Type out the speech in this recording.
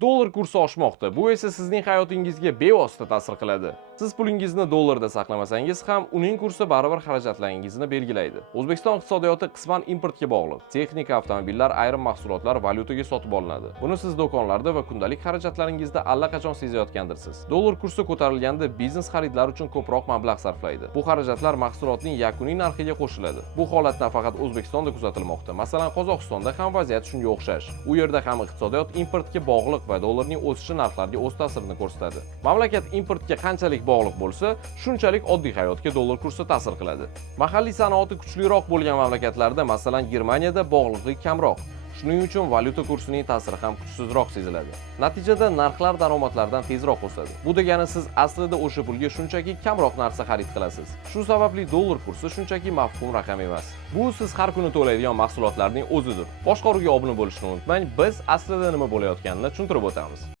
Dollar kursi oshmoqda. Bu esa sizning hayotingizga bevosita ta'sir qiladi. Siz pulingizni dollarda saqlamasangiz ham, uning kursi baribir xarajatlaringizni belgilaydi. O'zbekiston iqtisodiyoti qisman importga bog'liq. Texnika, avtomobillar, ayrim mahsulotlar valyutaga sotib olinadi. Buni siz do'konlarda va kundalik xarajatlaringizda allaqachon sezayotgandirsiz. Dollar kursi ko'tarilganda biznes xaridlar uchun ko'proq mablag' sarflaydi. Bu xarajatlar mahsulotning yakuniy narxiga qo'shiladi. Bu holat nafaqat O'zbekistonda kuzatilmoqda. Masalan, Qozog'istonda ham vaziyat shunga o'xshash. U yerda ham iqtisodiyot importga bog'liq va dollarning o'sishi narxlarga o'z ta'sirini ko'rsatadi. Mamlakat importga qanchalik bog'liq bo'lsa, shunchalik oddiy hayotga dollar kursi ta'sir qiladi. Mahalliy sanoati kuchliroq bo'lgan mamlakatlarda, masalan, Germaniyada bog'liqlik kamroq. Shuning uchun valyuta kursining ta'siri ham kuchsizroq seziladi. Natijada narxlar daromadlardan tezroq o'sadi. Bu degani siz aslida o'sha pulga shunchaki kamroq narsa xarid qilasiz. Shu sababli dollar kursi shunchaki mavhum raqam emas. Bu siz har kuni to'laydigan mahsulotlarning o'zidir. Boshqaruvga obuna bo'lishni unutmang. Biz aslida nima bo'layotganini tushuntirib o'tamiz.